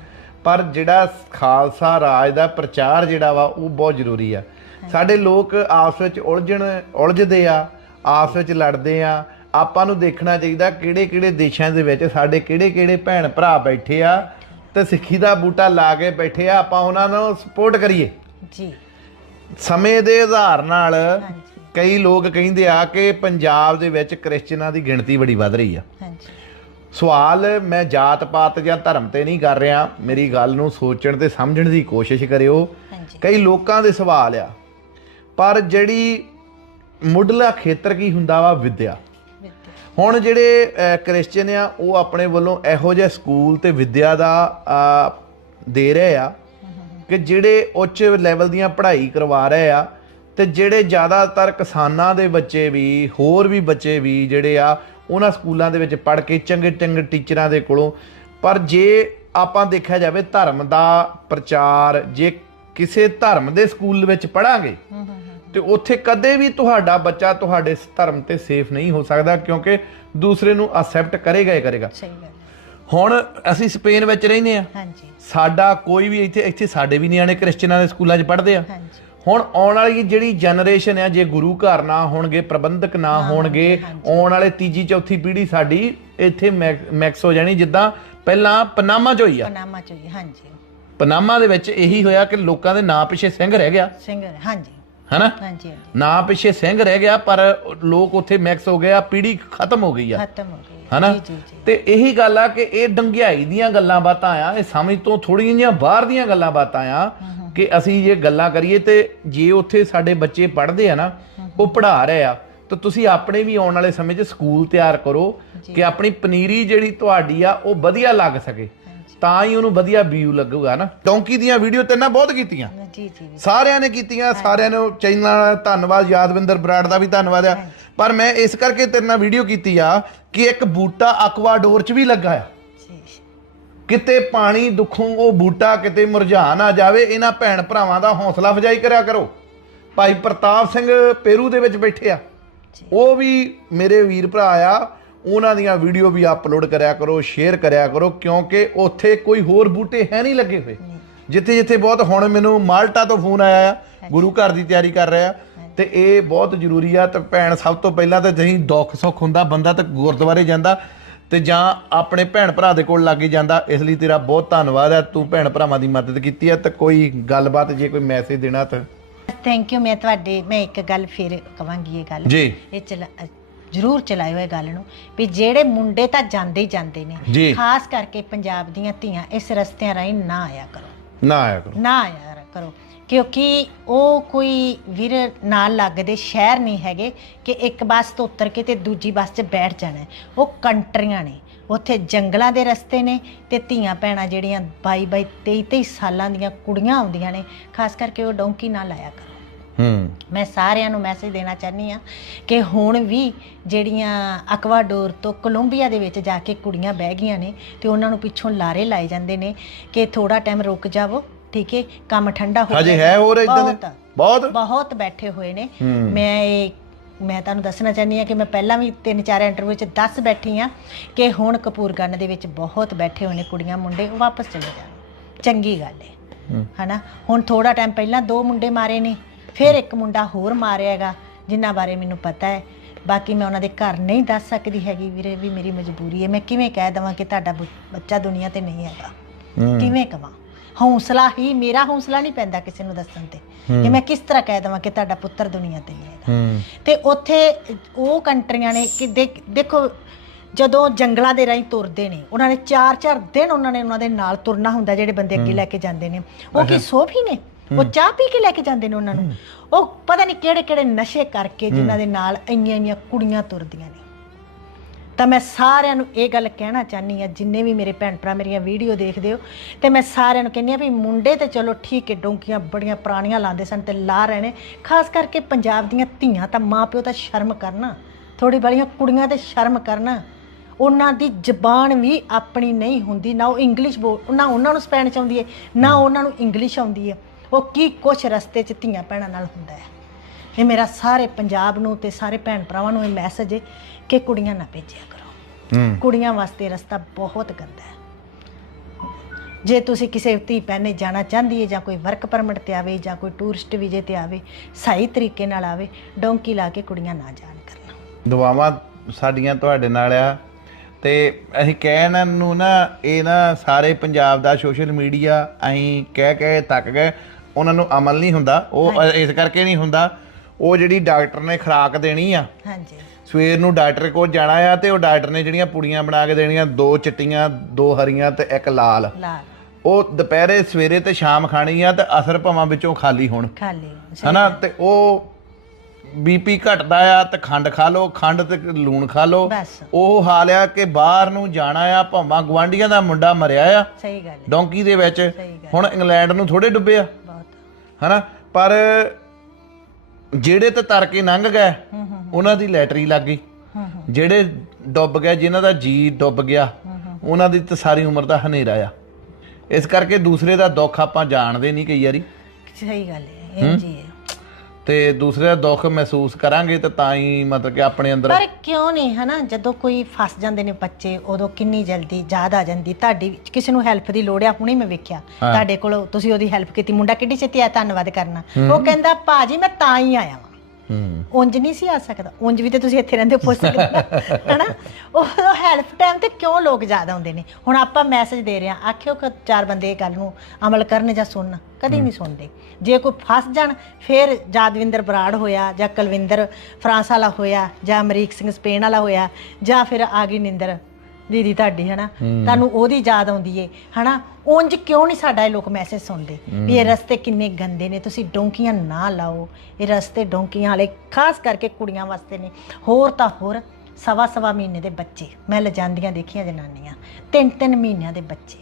ਪਰ ਜਿਹੜਾ ਖਾਲਸਾ ਰਾਜ ਦਾ ਪ੍ਰਚਾਰ ਜਿਹੜਾ ਵਾ ਉਹ ਬਹੁਤ ਜ਼ਰੂਰੀ ਆ। ਸਾਡੇ ਲੋਕ ਆਪਸ ਵਿੱਚ ਉਲਝਣ ਉਲਝਦੇ ਆ ਆਪਸ ਵਿੱਚ ਲੜਦੇ ਆ। ਆਪਾਂ ਨੂੰ ਦੇਖਣਾ ਚਾਹੀਦਾ ਕਿਹੜੇ ਕਿਹੜੇ ਦੇਸ਼ਾਂ ਦੇ ਵਿੱਚ ਸਾਡੇ ਕਿਹੜੇ ਕਿਹੜੇ ਭੈਣ ਭਰਾ ਬੈਠੇ ਆ ਤੇ ਸਿੱਖੀ ਦਾ ਬੂਟਾ ਲਾ ਕੇ ਬੈਠੇ ਆ ਆਪਾਂ ਉਹਨਾਂ ਨੂੰ ਸਪੋਰਟ ਕਰੀਏ। ਜੀ। ਸਮੇਂ ਦੇ ਆਧਾਰ ਨਾਲ ਕਈ ਲੋਕ ਕਹਿੰਦੇ ਆ ਕਿ ਪੰਜਾਬ ਦੇ ਵਿੱਚ ਕ੍ਰਿਸਚੀਅਨਾਂ ਦੀ ਗਿਣਤੀ ਬੜੀ ਵੱਧ ਰਹੀ ਆ। ਹਾਂਜੀ। ਸਵਾਲ ਮੈਂ ਜਾਤ ਪਾਤ ਜਾਂ ਧਰਮ ਤੇ ਨਹੀਂ ਕਰ ਰਿਹਾ। ਮੇਰੀ ਗੱਲ ਨੂੰ ਸੋਚਣ ਤੇ ਸਮਝਣ ਦੀ ਕੋਸ਼ਿਸ਼ ਕਰਿਓ। ਕਈ ਲੋਕਾਂ ਦੇ ਸਵਾਲ ਆ। ਪਰ ਜਿਹੜੀ ਮੁੱਢਲਾ ਖੇਤਰ ਕੀ ਹੁੰਦਾ ਵਾ? ਵਿਦਿਆ। ਹੁਣ ਜਿਹੜੇ ਅਹ, ਕ੍ਰਿਸਚੀਅਨ ਆ ਉਹ ਆਪਣੇ ਵੱਲੋਂ ਇਹੋ ਜਿਹੇ ਸਕੂਲ ਤੇ ਵਿਦਿਆ ਦਾ ਦੇ ਰਹੇ ਆ ਕਿ ਜਿਹੜੇ ਉੱਚ ਲੈਵਲ ਦੀਆਂ ਪੜ੍ਹਾਈ ਕਰਵਾ ਰਹੇ ਆ ਤੇ ਜਿਹੜੇ ਜ਼ਿਆਦਾਤਰ ਕਿਸਾਨਾਂ ਦੇ ਬੱਚੇ ਵੀ ਹੋਰ ਵੀ ਬੱਚੇ ਵੀ ਜਿਹੜੇ ਆ ਉਹਨਾਂ ਸਕੂਲਾਂ ਦੇ ਵਿੱਚ ਪੜ੍ਹ ਕੇ ਚੰਗੇ ਚੰਗੇ ਟੀਚਰਾਂ ਦੇ ਕੋਲੋਂ ਪਰ ਜੇ ਆਪਾਂ ਦੇਖਿਆ ਜਾਵੇ ਧਰਮ ਦਾ ਪ੍ਰਚਾਰ ਜੇ ਕਿਸੇ ਧਰਮ ਦੇ ਸਕੂਲ ਵਿੱਚ ਪੜਾਂਗੇ ਤੇ ਉੱਥੇ ਕਦੇ ਵੀ ਤੁਹਾਡਾ ਬੱਚਾ ਤੁਹਾਡੇ ਧਰਮ ਤੇ ਸੇਫ ਨਹੀਂ ਹੋ ਸਕਦਾ ਕਿਉਂਕਿ ਦੂਸਰੇ ਨੂੰ ਅਸੈਪਟ ਕਰੇਗਾ ਹੀ ਕਰੇਗਾ। ਸਹੀ ਗੱਲ ਹੈ। ਹੁਣ ਅਸੀਂ ਸਪੇਨ ਵਿੱਚ ਰਹਿੰਦੇ ਆ ਹਾਂਜੀ। ਸਾਡਾ ਕੋਈ ਵੀ ਇੱਥੇ ਇੱਥੇ ਸਾਡੇ ਵੀ ਨਿਆਣੇ ਕ੍ਰਿਸਚੀਅਨਾਂ ਦੇ ਸਕੂਲਾਂ 'ਚ ਪੜ੍ਹਦੇ ਆ। ਹਾਂਜੀ। ਹੁਣ ਆਉਣ ਵਾਲੀ ਜਿਹੜੀ ਜਨਰੇਸ਼ਨ ਆ ਜੇ ਗੁਰੂ ਘਰ ਨਾ ਹੋਣਗੇ ਪ੍ਰਬੰਧਕ ਨਾ ਹੋਣਗੇ ਆਉਣ ਵਾਲੇ ਤੀਜੀ ਚੌਥੀ ਪੀੜ੍ਹੀ ਸਾਡੀ ਇੱਥੇ ਮੈਕ- ਮੈਕਸ ਹੋ ਜਾਣੀ ਜਿੱਦਾਂ ਪਹਿਲਾਂ ਪਨਾਮਾ 'ਚ ਹੋਈ ਆ। ਪਨਾਮਾ ਚਾਹੀਏ ਹਾਂਜੀ। ਪਨਾਮਾ ਦੇ ਵਿੱਚ ਇਹੀ ਹੋਇਆ ਕਿ ਲੋਕਾਂ ਦੇ ਨਾਂ ਪਿੱਛੇ ਸਿੰਘ ਰਹਿ ਗਿਆ। ਸਿੰਘ ਹਾਂਜੀ। ਹੈਨਾ? ਹਾਂਜੀ ਨਾਂ ਪਿੱਛੇ ਸਿੰਘ ਰਹਿ ਗਿਆ ਪਰ ਲੋਕ ਉੱਥੇ ਮੈਕਸ ਹੋ ਗਏ ਆ ਪੀੜ੍ਹੀ ਖਤਮ ਹੋ ਗਈ ਆ। ਖਤਮ ਹੋ ਗਈ ਹਨਾ? ਤੇ ਇਹੀ ਗੱਲ ਆ ਕਿ ਇਹ ਡੰਗਿਆਈ ਦੀਆਂ ਗੱਲਾਂ ਬਾਤਾਂ ਆ ਇਹ ਸਮਝ ਤੋਂ ਥੋੜੀਆਂ ਜਿਹੀਆਂ ਬਾਹਰ ਦੀਆਂ ਗੱਲਾਂ ਬਾਤਾਂ ਆ ਕਿ ਅਸੀਂ ਜੇ ਗੱਲਾਂ ਕਰੀਏ ਤੇ ਜੇ ਉੱਥੇ ਸਾਡੇ ਬੱਚੇ ਪੜ੍ਹਦੇ ਆ ਨਾ ਉਹ ਪੜ੍ਹਾ ਰਹੇ ਆ ਤਾਂ ਤੁਸੀਂ ਆਪਣੇ ਵੀ ਆਉਣ ਵਾਲੇ ਸਮੇਂ 'ਚ ਸਕੂਲ ਤਿਆਰ ਕਰੋ ਕਿ ਆਪਣੀ ਪਨੀਰੀ ਜਿਹੜੀ ਤੁਹਾਡੀ ਆ ਉਹ ਵਧੀਆ ਲੱਗ ਸਕੇ। ਤਾਂ ਹੀ ਉਹਨੂੰ ਵਧੀਆ ਵਿਊ ਲੱਗੂਗਾ ਨਾ। ਡੌਂਕੀ ਦੀਆਂ ਵੀਡੀਓ ਤੇ ਨਾ ਬਹੁਤ ਕੀਤੀਆਂ। ਜੀ ਜੀ ਜੀ। ਸਾਰਿਆਂ ਨੇ ਕੀਤੀਆਂ ਸਾਰਿਆਂ ਨੂੰ ਚੈਨਲ ਦਾ ਧੰਨਵਾਦ ਯਾਦਵਿੰਦਰ ਬਰਾੜ ਦਾ ਵੀ ਧੰਨਵਾਦ ਆ। ਪਰ ਮੈਂ ਇਸ ਕਰਕੇ ਤੇਰੇ ਨਾਲ ਵੀਡੀਓ ਕੀਤੀ ਆ ਕਿ ਇੱਕ ਬੂਟਾ ਅਕਵਾਡੋਰ 'ਚ ਵੀ ਲੱਗਾ ਆ। ਜੀ ਕਿਤੇ ਪਾਣੀ ਦੁੱਖੋਂ ਉਹ ਬੂਟਾ ਕਿਤੇ ਮੁਰਝਾ ਨਾ ਜਾਵੇ ਇਹਨਾਂ ਭੈਣ ਭਰਾਵਾਂ ਦਾ ਹੌਸਲਾ ਅਫਜਾਈ ਕਰਿਆ ਕਰੋ। ਭਾਈ ਪ੍ਰਤਾਪ ਸਿੰਘ ਪੇਰੂ ਦੇ ਵਿੱਚ ਬੈਠੇ ਆ। ਉਹ ਵੀ ਮੇਰੇ ਵੀਰ ਭਰਾ ਆ। ਉਹਨਾਂ ਦੀਆਂ ਵੀਡੀਓ ਵੀ ਅਪਲੋਡ ਕਰਿਆ ਕਰੋ ਸ਼ੇਅਰ ਕਰਿਆ ਕਰੋ ਕਿਉਂਕਿ ਉੱਥੇ ਕੋਈ ਹੋਰ ਬੂਟੇ ਹੈ ਨਹੀਂ ਲੱਗੇ ਹੋਏ। ਜਿੱਥੇ ਜਿੱਥੇ ਬਹੁਤ ਹੁਣ ਮੈਨੂੰ ਮਾਲਟਾ ਤੋਂ ਫੋਨ ਆਇਆ ਆ ਗੁਰੂ ਘਰ ਦੀ ਤਿਆਰੀ ਕਰ ਰਿਹਾ ਤੇ ਇਹ ਬਹੁਤ ਜ਼ਰੂਰੀ ਆ ਤੇ ਭੈਣ ਸਭ ਤੋਂ ਪਹਿਲਾਂ ਤਾਂ ਜਹੀਂ ਦੁੱਖ ਸੁੱਖ ਹੁੰਦਾ ਬੰਦਾ ਤਾਂ ਗੁਰਦੁਆਰੇ ਜਾਂਦਾ ਤੇ ਜਾਂ ਆਪਣੇ ਭੈਣ ਭਰਾ ਦੇ ਕੋਲ ਲੱਗੇ ਜਾਂਦਾ। ਇਸ ਲਈ ਤੇਰਾ ਬਹੁਤ ਧੰਨਵਾਦ ਹੈ ਤੂੰ ਭੈਣ ਭਰਾਵਾਂ ਦੀ ਮਦਦ ਕੀਤੀ ਹੈ ਤੇ ਕੋਈ ਗੱਲਬਾਤ ਜੇ ਕੋਈ ਮੈਸੇਜ ਦੇਣਾ ਤਾਂ। ਥੈਂਕ ਯੂ ਮੈਂ ਤੁਹਾਡੇ ਮੈਂ ਇੱਕ ਗੱਲ ਫਿਰ ਕਵਾਂਗੀ ਇਹ ਗੱਲ। ਜੀ। ਇਹ ਚਲਾ ਜ਼ਰੂਰ ਚਲਾਇਓ ਇਹ ਗੱਲ ਨੂੰ ਵੀ ਜਿਹੜੇ ਮੁੰਡੇ ਤਾਂ ਜਾਂਦੇ ਹੀ ਜਾਂਦੇ ਨੇ ਜੀ। ਖਾਸ ਕਰਕੇ ਪੰਜਾਬ ਦੀਆਂ ਧੀਆਂ ਇਸ ਰਸਤਿਆਂ ਰਾਹੀਂ ਨਾ ਆਇਆ ਕਰੋ ਨਾ ਆਇਆ ਕਰੋ ਨਾ ਆਇਆ ਕਰੋ ਕਿਉਂਕਿ ਉਹ ਕੋਈ ਵੀਰ ਨਾਲ ਲੱਗਦੇ ਸ਼ਹਿਰ ਨਹੀਂ ਹੈਗੇ ਕਿ ਇੱਕ ਬੱਸ ਤੋਂ ਉਤਰ ਕੇ ਤੇ ਦੂਜੀ ਬੱਸ 'ਚ ਬੈਠ ਜਾਣਾ ਹੈ। ਉਹ ਕੰਟਰੀਆਂ ਨੇ ਉੱਥੇ ਜੰਗਲਾਂ ਦੇ ਰਸਤੇ ਨੇ ਤੇ ਧੀਆਂ ਭੈਣਾਂ ਜਿਹੜੀਆਂ 22 22 23 23 ਸਾਲਾਂ ਦੀਆਂ ਕੁੜੀਆਂ ਆਉਂਦੀਆਂ ਨੇ ਖਾਸ ਕਰਕੇ ਉਹ ਡੌਂਕੀ ਨਾਲ ਆਇਆ ਕਰੋ ਹੂੰ। ਮੈਂ ਸਾਰਿਆਂ ਨੂੰ ਮੈਸੇਜ ਦੇਣਾ ਚਾਹਨੀ ਆ ਕਿ ਹੁਣ ਵੀ ਜਿਹੜੀਆਂ ਅਕਵਾਡੋਰ ਤੋਂ ਕੋਲੰਬੀਆ ਦੇ ਵਿੱਚ ਜਾ ਕੇ ਕੁੜੀਆਂ ਬਹਿ ਗਈਆਂ ਨੇ ਤੇ ਉਹਨਾਂ ਨੂੰ ਪਿੱਛੋਂ ਲਾਰੇ ਲਾਏ ਜਾਂਦੇ ਨੇ ਕਿ ਥੋੜਾ ਟਾਈਮ ਰੁਕ ਜਾਵੋ ਠੀਕ ਹੈ? ਕੰਮ ਠੰਡਾ ਹੋ ਹਜੇ। ਹੈ ਹੋਰ ਇਦਾਂ ਦੇ? ਬਹੁਤ, ਬਹੁਤ? ਬੈਠੇ ਹੋਏ ਨੇ। ਮੈਂ ਇਹ ਮੈਂ ਤੁਹਾਨੂੰ ਦੱਸਣਾ ਚਾਹਨੀ ਆ ਕਿ ਮੈਂ ਪਹਿਲਾਂ ਵੀ ਤਿੰਨ ਚਾਰ ਇੰਟਰਵਿਊ 'ਚ ਦੱਸ ਬੈਠੀ ਆ ਕਿ ਹੁਣ ਕਪੂਰਗੰਨ ਦੇ ਵਿੱਚ ਬਹੁਤ ਬੈਠੇ ਹੋਏ ਨੇ ਕੁੜੀਆਂ ਮੁੰਡੇ ਉਹ ਵਾਪਸ ਚਲੇ ਜਾਣ। ਚੰਗੀ ਗੱਲ ਹੈ। ਹੂੰ। ਹਨਾ? ਹੁਣ ਥੋੜਾ ਟਾਈਮ ਪਹਿਲਾਂ ਦੋ ਮੁੰਡੇ ਮਾਰੇ ਨੇ। ਫਿਰ ਇੱਕ ਮੁੰਡਾ ਹੋਰ ਮਾਰਿਆ ਹੈਗਾ ਜਿਨ੍ਹਾਂ ਬਾਰੇ ਮੈਨੂੰ ਪਤਾ ਹੈ। ਬਾਕੀ ਮੈਂ ਉਹਨਾਂ ਦੇ ਘਰ ਨਹੀਂ ਦੱਸ ਸਕਦੀ ਹੈਗੀ ਵੀਰੇ ਵੀ ਮੇਰੀ ਮਜਬੂਰੀ ਹੈ। ਮੈਂ ਕਿਵੇਂ ਕਹਿ ਦਵਾਂ ਕਿ ਤੁਹਾਡਾ ਬੱਚ- ਬੱਚਾ ਦੁਨੀਆ ਤੇ ਨਹੀਂ ਹੈਗਾ? ਹੂੰ। ਕਿਵੇਂ ਕਵਾਂ? ਹੌਸਲਾ ਹੀ ਮੇਰਾ ਹੌਸਲਾ ਨਹੀਂ ਪੈਂਦਾ ਕਿਸੇ ਨੂੰ ਦੱਸਣ ਤੇ। ਕਿ ਮੈਂ ਕਿਸ ਤਰ੍ਹਾਂ ਕਹਿ ਦਵਾਂ ਕਿ ਤੁਹਾਡਾ ਪੁੱਤਰ ਦੁਨੀਆ ਤੇ ਨਹੀਂ ਹੈਗਾ? ਹੂੰ। ਤੇ ਉੱਥੇ ਉਹ ਕੰਟਰੀਆਂ ਨੇ ਕਿ ਦੇਖ- ਦੇਖੋ ਜਦੋਂ ਜੰਗਲਾਂ ਦੇ ਰਾਹੀਂ ਤੁਰਦੇ ਨੇ ਉਹਨਾਂ ਨੇ ਚਾਰ ਚਾਰ ਦਿਨ ਉਹਨਾਂ ਨੇ ਉਹਨਾਂ ਦੇ ਨਾਲ ਤੁਰਨਾ ਹੁੰਦਾ ਜਿਹੜੇ ਬੰਦੇ ਅੱਗੇ ਲੈ ਕੇ ਜਾਂਦੇ ਨੇ। ਉਹ ਕੀ ਸੋਫੀ ਨੇ? ਉਹ ਚਾਹ ਪੀ ਕੇ ਲੈ ਕੇ ਜਾਂਦੇ ਨੇ ਉਹਨਾਂ ਨੂੰ। ਉਹ ਪਤਾ ਨਹੀਂ ਕਿਹੜੇ ਕਿਹੜੇ ਨਸ਼ੇ ਕਰਕੇ ਜਿਨ੍ਹਾਂ ਦੇ ਨਾਲ ਇੰਨੀਆਂ ਇੰਨੀਆਂ ਕੁੜੀਆਂ ਤੁਰਦੀਆਂ ਨੇ। ਤਾਂ ਮੈਂ ਸਾਰਿਆਂ ਨੂੰ ਇਹ ਗੱਲ ਕਹਿਣਾ ਚਾਹਨੀ ਆ ਜਿੰਨੇ ਵੀ ਮੇਰੇ ਭੈਣ ਭਰਾ ਮੇਰੀਆਂ ਵੀਡੀਓ ਦੇਖਦੇ ਹੋ ਤੇ ਮੈਂ ਸਾਰਿਆਂ ਨੂੰ ਕਹਿੰਨੀ ਆ ਵੀ ਮੁੰਡੇ ਤੇ ਚਲੋ ਠੀਕ ਹੈ ਡੋਂਕੀਆਂ ਬੜੀਆਂ ਪੁਰਾਣੀਆਂ ਲਾਉਂਦੇ ਸਨ ਤੇ ਲਾ ਰਹੇ ਨੇ। ਖਾਸ ਕਰਕੇ ਪੰਜਾਬ ਦੀਆਂ ਧੀਆਂ ਤਾਂ ਮਾਪਿਓ ਤਾਂ ਸ਼ਰਮ ਕਰਨਾ। ਥੋੜੀ ਬੜੀਆਂ ਕੁੜੀਆਂ ਤੇ ਸ਼ਰਮ ਕਰਨਾ। ਉਹਨਾਂ ਦੀ ਜ਼ਬਾਨ ਵੀ ਆਪਣੀ ਨਹੀਂ ਹੁੰਦੀ ਨਾ ਉਹ ਇੰਗਲਿਸ਼ ਬੋਲ ਨਾ ਉਹਨਾਂ ਨੂੰ ਸਪੈਨਿਸ਼ ਆਉਂਦੀ ਹੈ ਨਾ ਉਹਨਾਂ ਨੂੰ ਇੰਗਲਿਸ਼ ਆਉਂਦੀ ਹੈ। ਉਹ ਕੀ ਕੁਛ ਰਸਤੇ 'ਚ ਧੀਆਂ ਭੈਣਾਂ ਨਾਲ ਹੁੰਦਾ ਹੈ? ਇਹ ਮੇਰਾ ਸਾਰੇ ਪੰਜਾਬ ਨੂੰ ਤੇ ਸਾਰੇ ਭੈਣ ਭਰਾਵਾਂ ਨੂੰ ਇਹ ਮੈਸੇਜ ਹੈ ਕਿ ਕੁੜੀਆਂ ਨਾ ਭੇਜਿਆ ਕਰੋ। ਕੁੜੀਆਂ ਵਾਸਤੇ ਰਸਤਾ ਬਹੁਤ ਗੰਦਾ ਹੈ। ਜੇ ਤੁਸੀਂ ਕਿਸੇ ਧੀ ਪੈਨੇ ਜਾਣਾ ਚਾਹੁੰਦੀ ਹੈ ਜਾਂ ਕੋਈ ਵਰਕ ਪਰਮਿਟ ਤੇ ਆਵੇ ਜਾਂ ਕੋਈ ਟੂਰਿਸਟ ਵੀਜ਼ੇ ਤੇ ਆਵੇ ਸਹੀ ਤਰੀਕੇ ਨਾਲ ਆਵੇ ਡੋਂਕੀ ਲਾ ਕੇ ਕੁੜੀਆਂ ਨਾ ਜਾਣ ਕਰਨਾ। ਦੁਆਵਾਂ ਸਾਡੀਆਂ ਤੁਹਾਡੇ ਨਾਲ ਆ ਤੇ ਅਸੀਂ ਕਹਿਣ ਨੂੰ ਨਾ ਇਹ ਨਾ ਸਾਰੇ ਪੰਜਾਬ ਦਾ ਸੋਸ਼ਲ ਮੀਡੀਆ ਅਸੀਂ ਕਹਿ ਕਹਿ ਤੱਕ ਗਏ। ਉਹਨਾਂ ਨੂੰ ਅਮਲ ਨਹੀਂ ਹੁੰਦਾ ਉਹ ਇਸ ਕਰਕੇ ਨਹੀਂ ਹੁੰਦਾ ਉਹ ਜਿਹੜੀ ਡਾਕਟਰ ਨੇ ਖੁਰਾਕ ਦੇਣੀ ਆ। ਹਾਂਜੀ। ਸਵੇਰ ਨੂੰ ਡਾਕਟਰ ਕੋਲ ਜਾਣਾ ਆ ਤੇ ਉਹ ਡਾਕਟਰ ਨੇ ਜਿਹੜੀਆਂ ਪੁੜੀਆਂ ਬਣਾ ਕੇ ਦੇਣੀਆਂ ਦੋ ਚਿੱਟੀਆਂ ਦੋ ਹਰੀਆਂ ਤੇ ਇੱਕ ਲਾਲ। ਲਾਲ। ਉਹ ਦੁਪਹਿਰੇ ਸਵੇਰੇ ਤੇ ਸ਼ਾਮ ਖਾਣੀ ਆ ਤੇ ਅਸਰ ਭਾਵਾਂ ਵਿੱਚੋਂ ਖਾਲੀ ਹੋਣ। ਖਾਲੀ। ਹਨਾ? ਤੇ ਉਹ ਬੀਪੀ ਘਟਦਾ ਆ ਤੇ ਖੰਡ ਖਾ ਲਓ ਖੰਡ ਤੇ ਲੂਣ ਖਾ ਲਓ। ਉਹ ਹਾਲ ਆ ਕਿ ਬਾਹਰ ਨੂੰ ਜਾਣਾ ਆ ਭਾਵਾਂ ਗਵਾਂਡੀਆਂ ਦਾ ਮੁੰਡਾ ਮਰਿਆ ਆ। ਸਹੀ ਗੱਲ ਡੌਂਕੀ ਦੇ ਵਿੱਚ। ਹੁਣ ਇੰਗਲੈਂਡ ਨੂੰ ਥੋੜੇ ਡੁੱਬੇ ਆ। ਹਨਾ? ਪਰ ਜਿਹੜੇ ਤੇ ਤਰ ਕੇ ਲੰਘ ਗਏ ਉਹਨਾਂ ਦੀ ਲੈਟਰੀ ਲੱਗ ਗਈ। ਜਿਹੜੇ ਡੁੱਬ ਗਏ ਜਿਨ੍ਹਾਂ ਦਾ ਜੀ ਡੁੱਬ ਗਿਆ ਉਹਨਾਂ ਦੀ ਤਾਂ ਸਾਰੀ ਉਮਰ ਦਾ ਹਨੇਰਾ ਆ। ਇਸ ਕਰਕੇ ਦੂਸਰੇ ਦਾ ਦੁੱਖ ਆਪਾਂ ਜਾਣਦੇ ਨਹੀਂ ਕਈ ਵਾਰੀ। ਸਹੀ ਗੱਲ ਹੈ ਇਹ ਜੀ ਤੇ ਦੂਸਰੇ ਦਾ ਦੁੱਖ ਮਹਿਸੂਸ ਕਰਾਂਗੇ ਤਾਂ ਤਾਂ ਹੀ ਮਤਲਬ ਕਿ ਆਪਣੇ ਅੰਦਰ ਪਰ ਕਿਉਂ ਨਹੀਂ ਹਨਾ? ਜਦੋਂ ਕੋਈ ਫਸ ਜਾਂਦੇ ਨੇ ਬੱਚੇ ਉਦੋਂ ਕਿੰਨੀ ਜਲਦੀ ਯਾਦ ਆ ਜਾਂਦੀ। ਤੁਹਾਡੀ ਕਿਸੇ ਨੂੰ ਹੈਲਪ ਦੀ ਲੋੜ ਆ ਹੁਣੇ ਮੈਂ ਵੇਖਿਆ। ਤੁਹਾਡੇ ਕੋਲ ਤੁਸੀਂ ਉਹਦੀ ਹੈਲਪ ਕੀਤੀ ਮੁੰਡਾ ਕਿੱਡੀ ਛੇਤੀ ਆ ਧੰਨਵਾਦ ਕਰਨਾ। ਉਹ ਕਹਿੰਦਾ ਭਾਜੀ ਮੈਂ ਤਾਂ ਹੀ ਆਇਆ ਵਾਂ। ਉਂਝ ਨਹੀਂ ਸੀ ਆ ਸਕਦਾ। ਉਂਝ ਵੀ ਤੇ ਤੁਸੀਂ ਇੱਥੇ ਰਹਿੰਦੇ ਹੋ, ਪੁੱਛ ਸਕਦੇ ਹਨਾ? ਉਹ ਹੈਲਪ ਟਾਈਮ ਤੇ ਕਿਉਂ ਲੋਕ ਜ਼ਿਆਦਾ ਹੁੰਦੇ ਨੇ? ਹੁਣ ਆਪਾਂ ਮੈਸੇਜ ਦੇ ਰਹੇ ਆ ਆਖਿਓ ਕਿ ਚਾਰ ਬੰਦੇ ਇਹ ਗੱਲ ਨੂੰ ਅਮਲ ਕਰਨ ਜਾਂ ਸੁਣਨ। ਕਦੀ ਨਹੀਂ ਸੁਣਦੇ। ਜੇ ਕੋਈ ਫਸ ਜਾਣ ਫਿਰ ਜਾਦਵਿੰਦਰ ਬਰਾੜ ਹੋਇਆ ਜਾਂ ਕੁਲਵਿੰਦਰ ਫਰਾਂਸ ਵਾਲਾ ਹੋਇਆ ਜਾਂ ਅਮਰੀਕ ਸਿੰਘ ਸਪੇਨ ਵਾਲਾ ਹੋਇਆ ਜਾਂ ਫਿਰ ਆ ਗਈ ਨਿੰਦਰ। ਦੀਦੀ ਤੁਹਾਡੀ ਹਨਾ? ਤੁਹਾਨੂੰ ਉਹਦੀ ਯਾਦ ਆਉਂਦੀ ਏ ਹਨਾ? ਉਂਝ ਕਿਉਂ ਨਹੀਂ ਸਾਡਾ ਇਹ ਲੋਕ ਮੈਸੇਜ ਸੁਣਦੇ? ਵੀ ਇਹ ਰਸਤੇ ਕਿੰਨੇ ਗੰਦੇ ਨੇ ਤੁਸੀਂ ਡੋਂਕੀਆਂ ਨਾ ਲਾਓ। ਇਹ ਰਸਤੇ ਡੋਂਕੀਆਂ ਵਾਲੇ ਖਾਸ ਕਰਕੇ ਕੁੜੀਆਂ ਵਾਸਤੇ ਨੇ। ਹੋਰ ਤਾਂ ਹੋਰ ਸਵਾ ਸਵਾ ਮਹੀਨੇ ਦੇ ਬੱਚੇ। ਮੈਂ ਲਜਾਂਦੀਆਂ ਦੇਖੀਆਂ ਜਨਾਨੀਆਂ ਤਿੰਨ ਤਿੰਨ ਮਹੀਨਿਆਂ ਦੇ ਬੱਚੇ।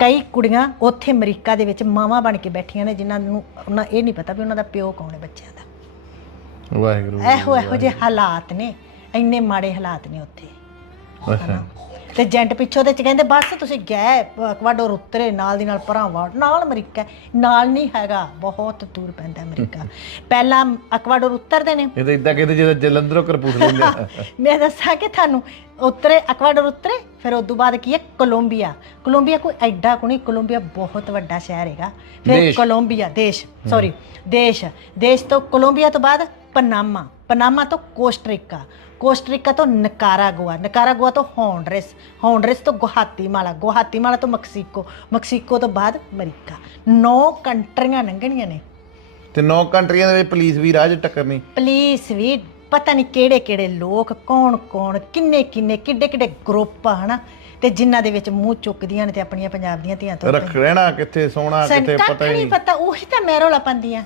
ਕਈ ਕੁੜੀਆਂ ਉੱਥੇ ਅਮਰੀਕਾ ਦੇ ਵਿੱਚ ਮਾਵਾਂ ਬਣ ਕੇ ਬੈਠੀਆਂ ਨੇ ਜਿਨ੍ਹਾਂ ਨੂੰ ਉਹਨਾਂ ਇਹ ਨਹੀਂ ਪਤਾ ਵੀ ਉਹਨਾਂ ਦਾ ਪਿਓ ਕੌਣ ਹੈ ਬੱਚਿਆਂ ਦਾ। ਵਾਹਿਗੁਰੂ ਇਹੋ ਇਹੋ ਜਿਹੇ ਹਾਲਾਤ ਨੇ ਇੰਨੇ ਮਾੜੇ ਹਾਲਾਤ ਨੇ ਉੱਥੇ। ਅੱਛਾ। ਤੇ ਜੈਂਟ ਪਿੱਛੋਂ ਦੇ ਚ ਕਹਿੰਦੇ ਬਸ ਤੁਸੀਂ ਗਏ ਇਕਵਾਡੋਰ ਉਤਰੇ ਨਾਲ ਦੀ ਨਾਲ ਪਰਾਂ ਵਾੜ ਨਾਲ ਅਮਰੀਕਾ। ਨਾਲ ਨਹੀਂ ਹੈਗਾ ਬਹੁਤ ਦੂਰ ਪੈਂਦਾ ਅਮਰੀਕਾ। ਪਹਿਲਾਂ ਇਕਵਾਡੋਰ ਉਤਰਦੇ ਨੇ। ਇਹ ਤਾਂ ਇਦਾਂ ਕਹਿੰਦੇ ਜਦੋਂ ਜਲੰਧਰੋਂ ਕਰਪੂਟ ਲੈਂਦੇ। ਮੈਂ ਦੱਸਾਂ ਕਿ ਤੁਹਾਨੂੰ ਉਤਰੇ ਇਕਵਾਡੋਰ ਉਤਰੇ ਫਿਰ ਉਸ ਤੋਂ ਬਾਅਦ ਕੀ ਹੈ? ਕੋਲੰਬੀਆ। ਕੋਲੰਬੀਆ ਕੋਈ ਐਡਾ ਕੋ ਨਹੀਂ ਕੋਲੰਬੀਆ ਬਹੁਤ ਵੱਡਾ ਸ਼ਹਿਰ ਹੈਗਾ। ਫਿਰ। ਕੋਲੰਬੀਆ ਦੇਸ਼ ਸੌਰੀ ਦੇਸ਼। ਦੇਸ਼ ਤੋਂ ਕੋਲੰਬੀਆ ਤੋਂ ਬਾਅਦ ਪਨਾਮਾ। ਪਨਾਮਾ ਤੋਂ ਕੋਸਟਰੀਕਾ ਕੋਸਟਰੀਕਾ ਤੋਂ ਨਕਾਰਾਗੁਆ ਨਕਾਰਾਗੁਆ ਤੋਂ ਹੌਂਡਰੇਸ ਹੌਂਡਰੇਸ ਤੋਂ ਗੁਹਾਤੀਮਾਲਾ ਗੁਹਾਤੀਮਾਲਾ ਤੋਂ ਮੈਕਸੀਕੋ ਮੈਕਸੀਕੋ ਤੋਂ ਬਾਅਦ ਅਮਰੀਕਾ। ਨੌ ਕੰਟਰੀਆਂ ਲੰਘਣੀਆਂ ਨੇ। ਤੇ ਨੌ ਕੰਟਰੀਆਂ ਦੇ ਵਿੱਚ ਪੁਲਿਸ ਵੀ ਰਾਜ ਟੱਕਰਨੀ ਪੁਲਿਸ ਵੀ ਪਤਾ ਨਹੀਂ ਕਿਹੜੇ ਕਿਹੜੇ ਲੋਕ ਕੌਣ ਕੌਣ ਕਿੰਨੇ ਕਿੰਨੇ ਕਿੱਡੇ ਕਿੱਡੇ ਗਰੁੱਪ ਹਨਾ? ਤੇ ਜਿਨ੍ਹਾਂ ਦੇ ਵਿੱਚ ਮੂੰਹ ਚੁੱਕਦੀਆਂ ਨੇ ਤੇ ਆਪਣੀਆਂ ਪੰਜਾਬ ਦੀਆਂ ਧੀਆਂ ਤੋਂ ਰੱਖ ਰਹਿਣਾ ਕਿੱਥੇ ਸੋਣਾ ਕਿੱਥੇ ਪਤਾ ਹੀ ਨਹੀਂ ਪਤਾ ਉਹੀ ਤਾਂ ਮੈਂ ਰੌਲਾ ਪਾਉਂਦੀਆਂ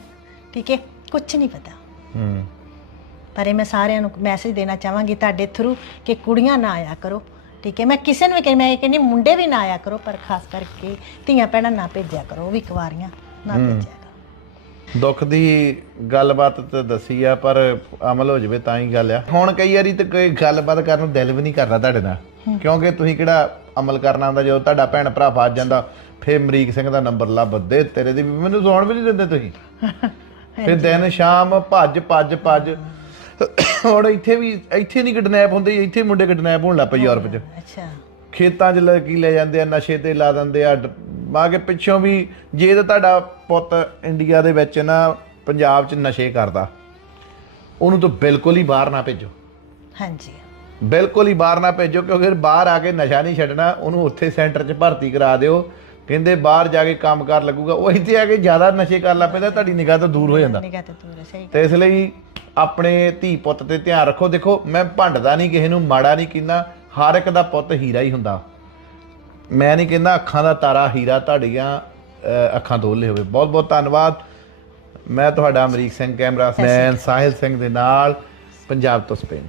ਠੀਕ ਹੈ? ਕੁਝ ਨਹੀਂ ਪਤਾ। ਹੂੰ। ਪਰ ਇਹ ਮੈਂ ਸਾਰਿਆਂ ਨੂੰ ਮੈਸੇਜ ਦੇਣਾ ਚਾਹਾਂਗੀ ਤੁਹਾਡੇ ਥਰੂ ਕਿ ਕੁੜੀਆਂ ਨਾ ਆਇਆ ਕਰੋ। ਠੀਕ ਹੈ? ਮੈਂ ਕਿਸੇ ਨੂੰ ਵੀ ਕਹਿੰਦੀ ਮੈਂ ਇਹ ਕਹਿੰਦੀ ਮੁੰਡੇ ਵੀ ਨਾ ਆਇਆ ਕਰੋ ਪਰ ਖਾਸ ਕਰਕੇ ਧੀਆਂ ਭੈਣਾਂ ਨਾ ਭੇਜਿਆ ਕਰੋ ਉਹ ਵੀ ਕੁਵਾਰੀਆਂ ਨਾ ਭੇਜਿਆ ਕਰੋ। ਦੁੱਖ ਦੀ ਗੱਲਬਾਤ ਤਾਂ ਦੱਸੀ ਆ ਪਰ ਅਮਲ ਹੋ ਜਵੇ ਤਾਂ ਹੀ ਗੱਲ ਆ। ਹੁਣ ਕਈ ਵਾਰੀ ਤੇ ਕੋਈ ਗੱਲਬਾਤ ਕਰਨ ਨੂੰ ਦਿਲ ਵੀ ਨਹੀਂ ਕਰਦਾ ਤੁਹਾਡੇ ਨਾਲ। ਕਿਉਂਕਿ ਤੁਸੀਂ ਕਿਹੜਾ ਅਮਲ ਕਰਨਾ ਆਉਂਦਾ ਜਦੋਂ ਤੁਹਾਡਾ ਭੈਣ ਭਰਾ ਫਸ ਜਾਂਦਾ ਫੇਰ ਅਮਰੀਕ ਸਿੰਘ ਦਾ ਨੰਬਰ ਲੱਭਦੇ ਤੇਰੇ ਦੀ ਵੀ। ਮੈਨੂੰ ਸੌਣ ਵੀ ਨਹੀਂ ਦਿੰਦੇ ਤੁਸੀਂ। ਫਿਰ ਦਿਨ ਸ਼ਾਮ ਭੱਜ ਭੱਜ ਭੱਜ। ਹੁਣ ਇੱਥੇ ਵੀ ਇੱਥੇ ਨਹੀਂ ਕਿਡਨੈਪ ਹੁੰਦੇ ਇੱਥੇ ਮੁੰਡੇ ਕਿਡਨੈਪ ਹੋਣ ਲੱਗ ਪਏ ਯੂਰਪ 'ਚ। ਅੱਛਾ। ਖੇਤਾਂ 'ਚ ਲੈ ਕੀ ਲੈ ਜਾਂਦੇ ਆ ਨਸ਼ੇ ਤੇ ਲਾ ਦਿੰਦੇ ਆ। ਮਾ ਕੇ ਪਿੱਛੋਂ ਵੀ ਜੇ ਤਾਂ ਤੁਹਾਡਾ ਪੁੱਤ ਇੰਡੀਆ ਦੇ ਵਿੱਚ ਨਾ ਪੰਜਾਬ 'ਚ ਨਸ਼ੇ ਕਰਦਾ ਉਹਨੂੰ ਤਾਂ ਬਿਲਕੁਲ ਹੀ ਬਾਹਰ ਨਾ ਭੇਜੋ। ਹਾਂਜੀ। ਬਿਲਕੁਲ ਹੀ ਬਾਹਰ ਨਾ ਭੇਜੋ ਕਿਉਂਕਿ ਬਾਹਰ ਆ ਕੇ ਨਸ਼ਾ ਨਹੀਂ ਛੱਡਣਾ ਉਹਨੂੰ ਉੱਥੇ ਸੈਂਟਰ 'ਚ ਭਰਤੀ ਕਰਾ ਦਿਓ। ਕਹਿੰਦੇ ਬਾਹਰ ਜਾ ਕੇ ਕੰਮ ਕਰ ਲੱਗੂਗਾ ਉਹ ਇੱਥੇ ਆ ਕੇ ਜ਼ਿਆਦਾ ਨਸ਼ੇ ਕਰਨ ਲੱਗ ਪੈਂਦਾ ਤੁਹਾਡੀ ਨਿਗਾਹ ਤੋਂ ਦੂਰ ਹੋ ਜਾਂਦਾ। ਨਿਗਾਹ ਤੇ ਦੂਰ ਹੈ, ਸਹੀ ਤੇ ਇਸ ਲਈ ਆਪਣੇ ਧੀ ਪੁੱਤ ਤੇ ਧਿਆਨ ਰੱਖੋ। ਦੇਖੋ ਮੈਂ ਭੰਡਦਾ ਨਹੀਂ ਕਿਸੇ ਨੂੰ ਮਾੜਾ ਨਹੀਂ ਕਹਿੰਦਾ। ਹਰ ਇੱਕ ਦਾ ਪੁੱਤ ਹੀਰਾ ਹੀ ਹੁੰਦਾ। ਮੈਂ ਨਹੀਂ ਕਹਿੰਦਾ ਅੱਖਾਂ ਦਾ ਤਾਰਾ ਹੀਰਾ ਤੁਹਾਡੀਆਂ ਅੱਖਾਂ ਦੋਲੇ ਹੋਵੇ। ਬਹੁਤ ਬਹੁਤ ਧੰਨਵਾਦ। ਮੈਂ ਤੁਹਾਡਾ ਅਮਰੀਕ ਸਿੰਘ ਕੈਮਰਾਮੈਨ ਸਾਹਿਲ ਸਿੰਘ ਦੇ ਨਾਲ ਪੰਜਾਬ ਤੋਂ ਸਪੇਨ।